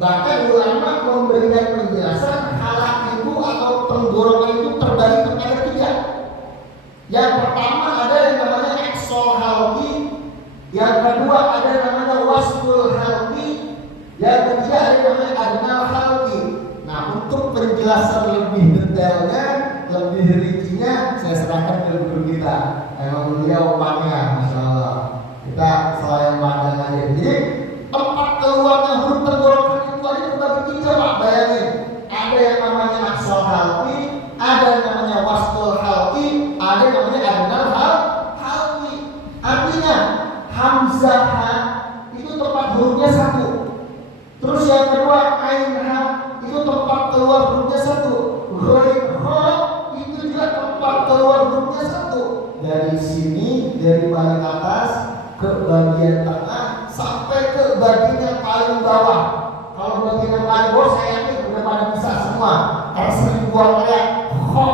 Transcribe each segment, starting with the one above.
Bahkan ulama memberikan penjelasan halak itu atau tenggorokan itu terbagi kepada 3. Yang pertama ada yang namanya eksol halki, yang kedua ada yang namanya wasful halki, yang ketiga ada yang namanya adnal halki. Nah, untuk penjelasan lebih detailnya, lebih rincinya, saya serahkan ke guru kita. Emang beliau pandang, masya Allah. Kita selain pandang aja. Jadi tempat keluarnya huruf tenggorokan itu aja terbagi 3, Pak. Bayangin, ada yang namanya aksol halki, ada yang namanya wasful halki, ada yang namanya adnal halki. Artinya hamzah itu tempat hurufnya 1. Terus yang kedua ain ha itu tempat keluar hurufnya 1. Ghain ha itu juga tempat keluar hurufnya 1. Dari sini, dari paling atas ke bagian tengah sampai ke bagian yang paling bawah. Kalau bagian yang paling bawah saya yakin udah pada bisa semua. Karena sering buang reak ho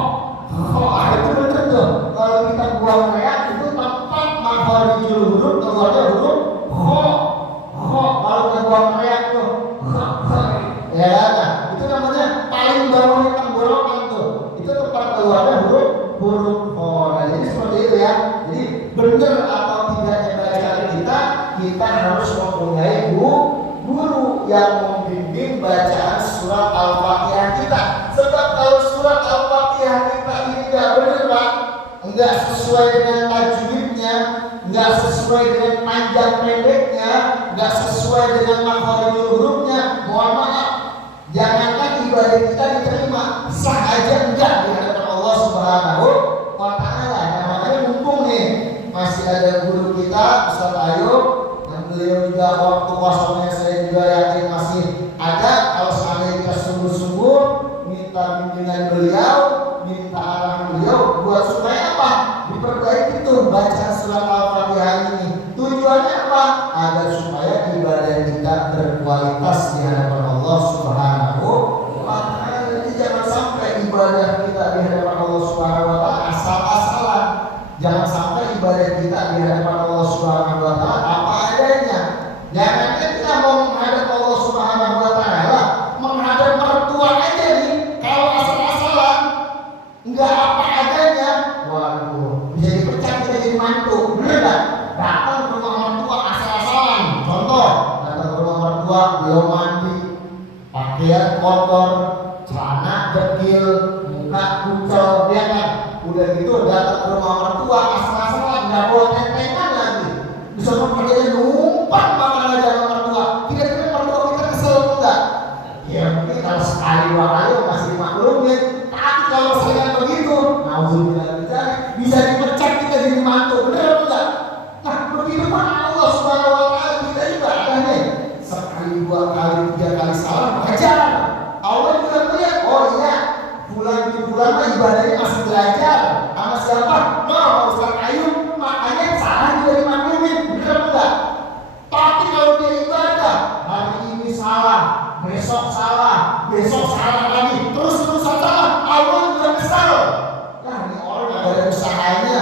itu bener tuh. Kalau kita buang reak itu tempat makharijul huruf keluarnya huruf ho. Kalau kita buang reak tuh ya kan? Itu namanya paling bawahnya tenggorokan tuh. Itu tempat keluarnya huruf ho. Nah, jadi seperti itu ya. Jadi benar atau tidaknya bacaan kita harus mempunyai guru yang membimbing bacaan surat Al-Fatihah kita. Sebab kalau surat Al-Fatihah kita ini enggak benar, Pak, enggak sesuai dengan tajwidnya, enggak sesuai dengan panjang pendeknya, enggak sesuai dengan makharijul hurufnya, mohon maaf, jangankan ibadah kita diterima, sah aja enggak di hadapan Allah Subhanahu wa Ta'ala. Nah, makanya mumpung nih masih ada guru kita Ustaz Ayub, dan beliau juga waktu kosongnya saya juga yakin masih ada. Kalau seandainya kita sungguh-sungguh minta bimbingan beliau, minta arahan beliau, buat supaya apa? Diperbaiki tuh baca surat Al-Fatihah ini. Tujuannya apa? Agar supaya ibadah kita berkualitas di hadapan Allah Subhanahu wa Ta'ala. Jadi jangan sampai ibadah kita di hadapan Allah Subhanahu wa Ta'ala asal-asalan. Jangan sampai ibadah kita di hadapan Allah Subhanahu wa Ta'ala apa adanya. Jangan kita mau menghadap Allah Subhanahu wa Ta'ala menghadap mertua aja nih, kalau asal-asalan enggak apa adanya, waduh, bisa dipecat kita jadi mantu. Bener gak? Datang ke rumah mertua asal-asalan. Contoh, datang ke rumah mertua belum mandi, pakaian kotor, celana dekil, muka kucel, ya kan? Udah gitu datang ke rumah mertua asal-asalan, nggak bawa tentengan lagi. Disuruh pakainya numpang makan aja sama mertua. Kira-kira mertua kita kesel enggak? Ya mungkin kalau sekali 2 kali masih dimaklumin. Tapi kalau sering begitu, nauzubillah, bisa dipecat kita jadi mantu. Bener enggak? Nah, begitu pun Allah Subhanahu wa Ta'ala kita ibadah nih. Sekali, 2 kali, 3 kali salah wajar. Allah juga melihat, oh iya, bulan mah ibadahnya masih belajar. Sama siapa? Nah, Ustaz Ayub, makanya salah juga dimaklumin. Bener enggak? Tapi kalau dia ibadah, hari ini salah, besok salah lagi, terus-terusan salah, Allah juga kesal. Nah, ini orang gak ada usahanya,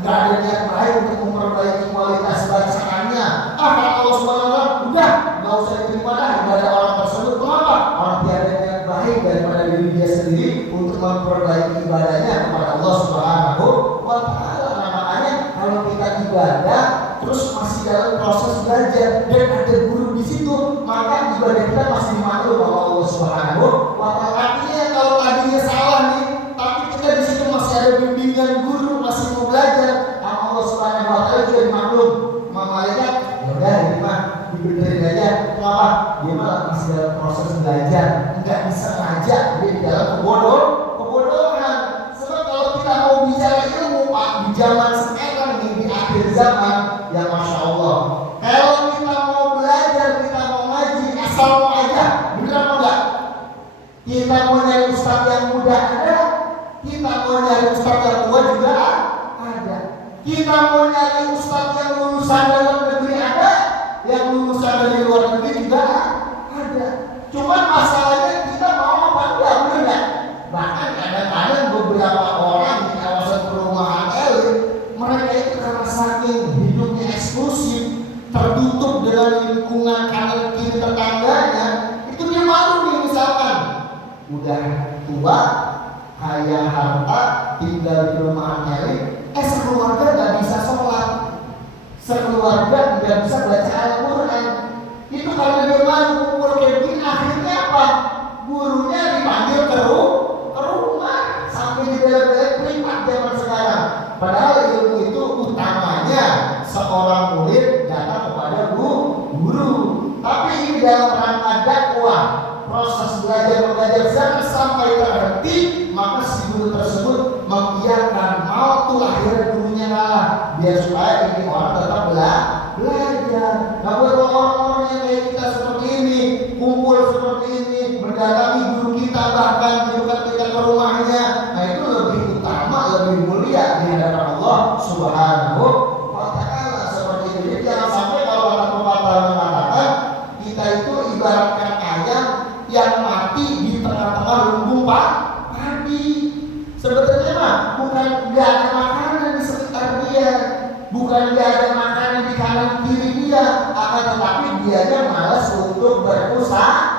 gak ada niat baik untuk memperbaiki kualitas bacaannya. Kata Allah Subhanahu wa Ta'ala, udah, gak usah diterima dah ibadah orang tersebut. Kenapa? Orang tiada niat baik daripada diri dia sendiri untuk memperbaiki ibadahnya kepada Allah Subhanahu wa Ta'ala. Nah, makanya kalau kita ibadah terus masih dalam proses belajar dan ada guru di situ, maka ibadah kita masih dimaklum oleh Allah Subhanahu wa Ta'ala. Artinya kalau tadinya salah nih, tapi kita di situ masih ada bimbingan guru, masih mau belajar, Allah Subhanahu wa Ta'ala juga dimaklum. Malaikat, ya udah ini mah dibenerin aja. Kenapa? Dia malah masih dalam proses belajar, enggak bisa ngajak, dia di dalam kebodohan. Sebab kalau kita mau bicara ilmu, Pak, di zaman sekarang nih, di akhir zaman, ya Masya Allah, kalau kita mau belajar, kita mau ngaji, asal mau aja, bener apa enggak? Kita mau nyari ustaz yang muda ada, kita mau nyari ustaz yang tua juga ada, kita mau nyari ustaz yang lulusan dalam negeri ada, yang lulusan dari luar negeri juga ada. Cuman masalahnya kita mau apa enggak, bener enggak? Bahkan kadang-kadang beberapa orang di kawasan perumahan elit, mereka itu karena saking hidupnya eksklusif, tertutup dengan lingkungan kanan kiri tetangganya, itu dia udah tua, kaya harta, tinggal di rumah elit, sekeluarga nggak bisa sholat, sekeluarga nggak bisa baca Al-Quran. Itu karena dia malu kumpul kayak begini. Akhirnya apa? Gurunya dipanggil ke rumah sampai dibelak-belak primat zaman sekarang. Padahal ilmu itu utamanya seorang murid datang kepada guru. Tapi ini dalam rangka dakwah, proses belajar mengajar jangan sampai terhenti, maka si guru tersebut mengiyakan mau tuh akhirnya gurunya ngalah, biar supaya ini orang tetap belajar. Nah buat orang-orang yang kayak kita seperti ini, kumpul seperti ini, mendatangi guru kita, bahkan menunjukkan kita ke rumahnya, nah itu lebih utama, lebih mulia di hadapan Allah Subhanahu wa Ta'ala. Seperti itu. Jadi jangan sampai kalau kata pepatah mengatakan kita itu ibaratkan ayam yang mati di tengah-tengah lumbung padi. Sebetulnya mah bukan gak ada makanan di sekitar dia, bukan gak ada makanan di kanan kiri dia, akan tetapi dianya malas untuk berusaha.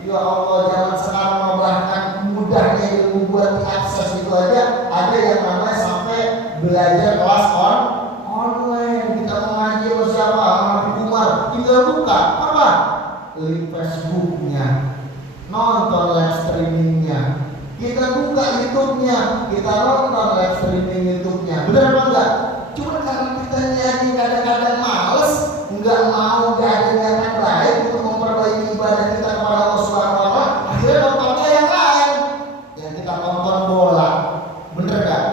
Ya Allah, zaman sekarang bahkan mudahnya ilmu buat diakses itu aja ada yang namanya sampai belajar kelas online. Kita mau ngaji sama siapa? Habib Umar, tinggal buka apa? Link Facebooknya, nonton live streamingnya. Kita buka YouTube-nya, kita nonton live streaming YouTube-nya. Benar apa enggak? Cuma karena kita jadi kadang-kadang males, enggak mau, enggak ada niatan baik untuk memperbaiki ibadah kita kepada Allah Subhanahu wa Ta'ala, akhirnya nontonnya yang lain. Yang kita tonton bola. Bener enggak?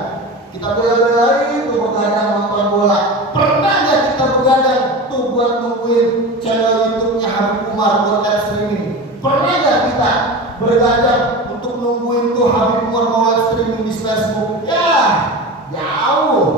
Kita bela-belain tuh begadang nonton bola. Pernah enggak kita begadang tuh buat nungguin channel YouTube-nya Habib Umar buat live streaming? Pernah enggak kita begadang untuk nungguin tuh Habib Umar mau live streaming di Facebook? Ya, jauh.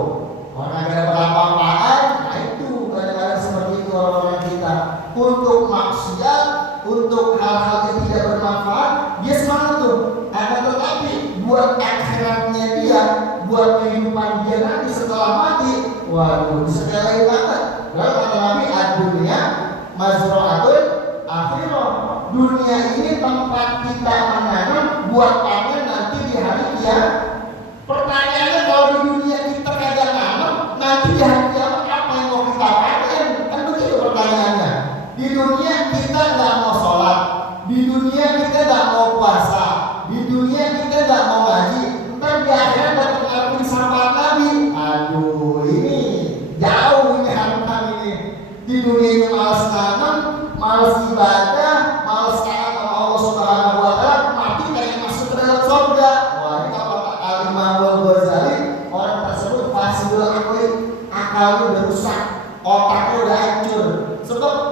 Orang ada apa-apaan, nah itu kadang-kadang seperti itu orang-orang kita. Untuk maksiat, untuk hal-hal yang tidak bermanfaat, dia semangat tuh. Akan tetapi buat akhiratnya dia, buat kehidupan dia nanti setelah mati, waduh, disepelein banget. Lalu kata Nabi, ad-dunya mazra'atul akhirah. Dunia ini tempat kita menanam buat panen nanti di hari kiamat. Pertanyaannya, kalau di dunia kita kagak nanam, nanti di hari kiamat apa yang mau kita panen? Kan begitu pertanyaannya. Di dunia kita nggak mau sholat, di dunia kita nggak mau puasa, di dunia kita nggak mau ngaji. Ntar di akhirat dapat ngarepin syafaat Nabi. Aduh, ini jauh ini harapan ini. Di dunia ini malas nanam, malas ibadah, malas taat sama Allah Subhanahu wa Ta'ala, mati kayak masuk ke dalam surga. Wah, ini kalau kata Al-Imam Al-Ghazali, orang tersebut fasidul akli, akalnya udah rusak, otaknya udah hancur. Sebab